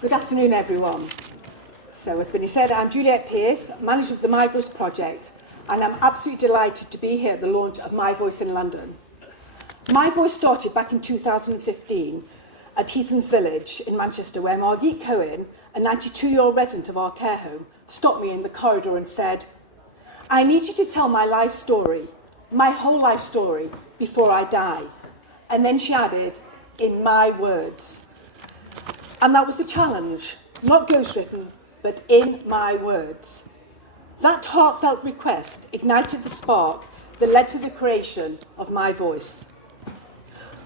Good afternoon, everyone. So, as Benny said, I'm Juliette Pearce, manager of the My Voice project, and I'm absolutely delighted to be here at the launch of My Voice in London. My Voice started back in 2015 at Heathlands Village in Manchester, where Margit Cohen, a 92-year-old resident of our care home, stopped me in the corridor and said, "I need you to tell my life story, my whole life story, before I die." And then she added, "in my words." And that was the challenge, not ghostwritten, but in my words. That heartfelt request ignited the spark that led to the creation of My Voice.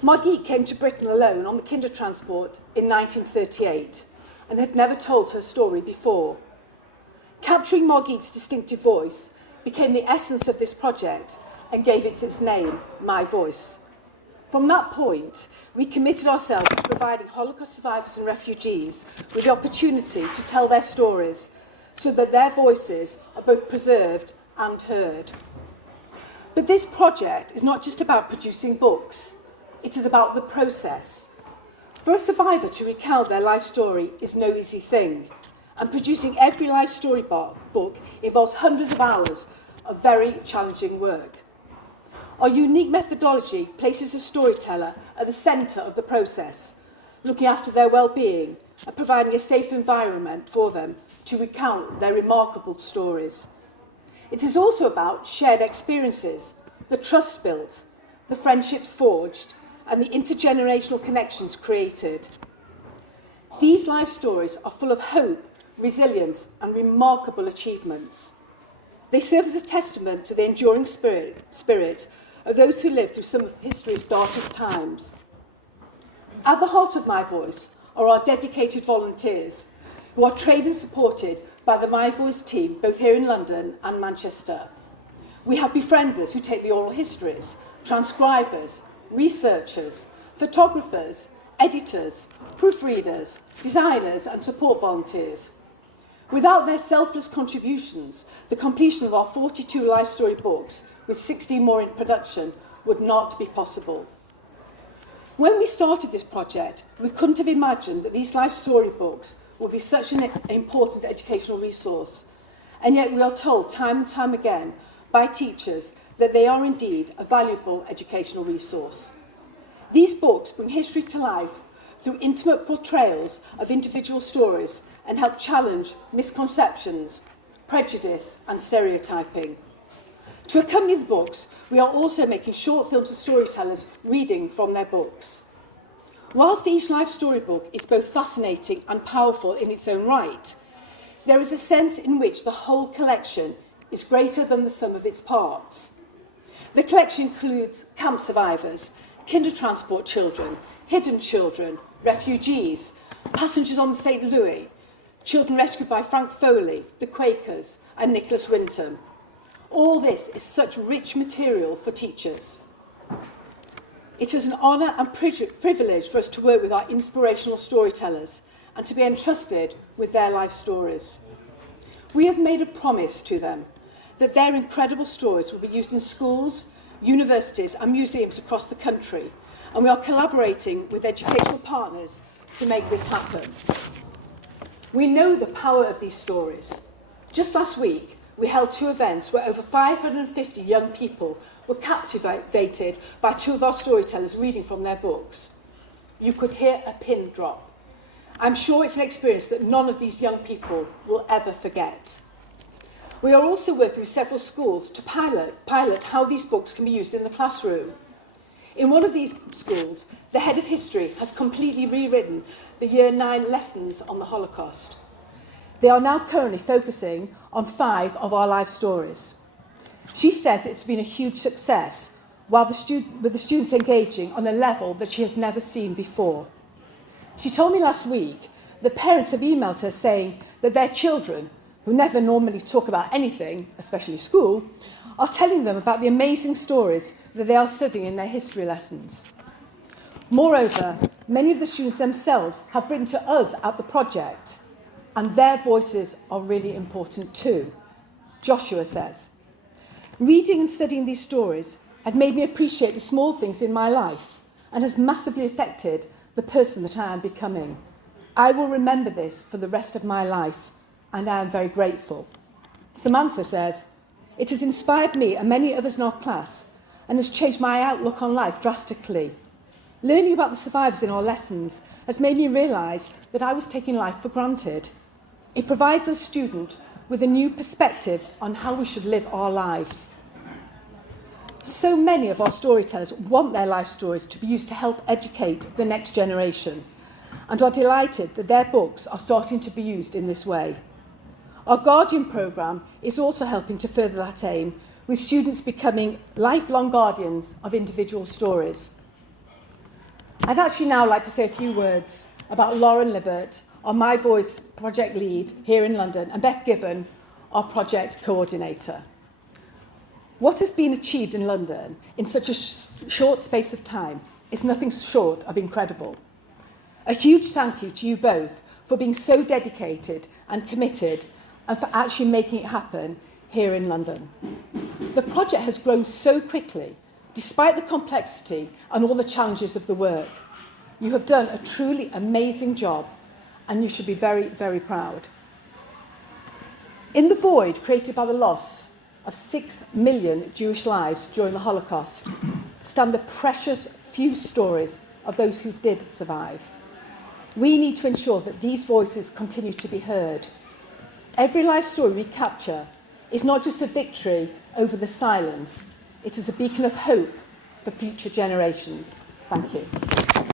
Margit came to Britain alone on the kinder transport in 1938 and had never told her story before. Capturing Margit's distinctive voice became the essence of this project and gave it its name, My Voice. From that point, we committed ourselves to providing Holocaust survivors and refugees with the opportunity to tell their stories so that their voices are both preserved and heard. But this project is not just about producing books, it is about the process. For a survivor to recount their life story is no easy thing, and producing every life story book involves hundreds of hours of very challenging work. Our unique methodology places the storyteller at the centre of the process, looking after their well-being and providing a safe environment for them to recount their remarkable stories. It is also about shared experiences, the trust built, the friendships forged, and the intergenerational connections created. These life stories are full of hope, resilience, and remarkable achievements. They serve as a testament to the enduring spirit of those who lived through some of history's darkest times. At the heart of My Voice are our dedicated volunteers, who are trained and supported by the My Voice team, both here in London and Manchester. We have befrienders who take the oral histories, transcribers, researchers, photographers, editors, proofreaders, designers, and support volunteers. Without their selfless contributions, the completion of our 42 life story books, with 16 more in production, would not be possible. When we started this project, we couldn't have imagined that these life story books would be such an important educational resource, and yet we are told time and time again by teachers that they are indeed a valuable educational resource. These books bring history to life through intimate portrayals of individual stories and help challenge misconceptions, prejudice, and stereotyping. To accompany the books, we are also making short films of storytellers reading from their books. Whilst each life story book is both fascinating and powerful in its own right, there is a sense in which the whole collection is greater than the sum of its parts. The collection includes camp survivors, kinder transport children, hidden children, refugees, passengers on the St. Louis, children rescued by Frank Foley, the Quakers, and Nicholas Winton. All this is such rich material for teachers. It is an honour and privilege for us to work with our inspirational storytellers and to be entrusted with their life stories. We have made a promise to them that their incredible stories will be used in schools, universities and museums across the country, and we are collaborating with educational partners to make this happen. We know the power of these stories. Just last week, we held 2 events where over 550 young people were captivated by 2 of our storytellers reading from their books. You could hear a pin drop. I'm sure it's an experience that none of these young people will ever forget. We are also working with several schools to pilot how these books can be used in the classroom. In one of these schools, the head of history has completely rewritten the Year 9 lessons on the Holocaust. They are now currently focusing on 5 of our life stories. She says it's been a huge success, with the students engaging on a level that she has never seen before. She told me last week that parents have emailed her saying that their children, who never normally talk about anything, especially school, are telling them about the amazing stories that they are studying in their history lessons. Moreover, many of the students themselves have written to us at the project, and their voices are really important too. Joshua says, "Reading and studying these stories had made me appreciate the small things in my life and has massively affected the person that I am becoming. I will remember this for the rest of my life, and I am very grateful. Samantha says, it has inspired me and many others in our class and has changed my outlook on life drastically. Learning about the survivors in our lessons has made me realise that I was taking life for granted. It provides a student with a new perspective on how we should live our lives. So many of our storytellers want their life stories to be used to help educate the next generation, and are delighted that their books are starting to be used in this way. Our Guardian programme is also helping to further that aim, with students becoming lifelong guardians of individual stories. I'd actually now like to say a few words about Lauren Libbert, our My Voice project lead here in London, and Beth Gibbon, our project coordinator. What has been achieved in London in such a short space of time is nothing short of incredible. A huge thank you to you both for being so dedicated and committed and for actually making it happen here in London. The project has grown so quickly, despite the complexity and all the challenges of the work. You have done a truly amazing job, and you should be very, very proud. In the void created by the loss of 6 million Jewish lives during the Holocaust stand the precious few stories of those who did survive. We need to ensure that these voices continue to be heard. Every life story we capture is not just a victory over the silence, it is a beacon of hope for future generations. Thank you.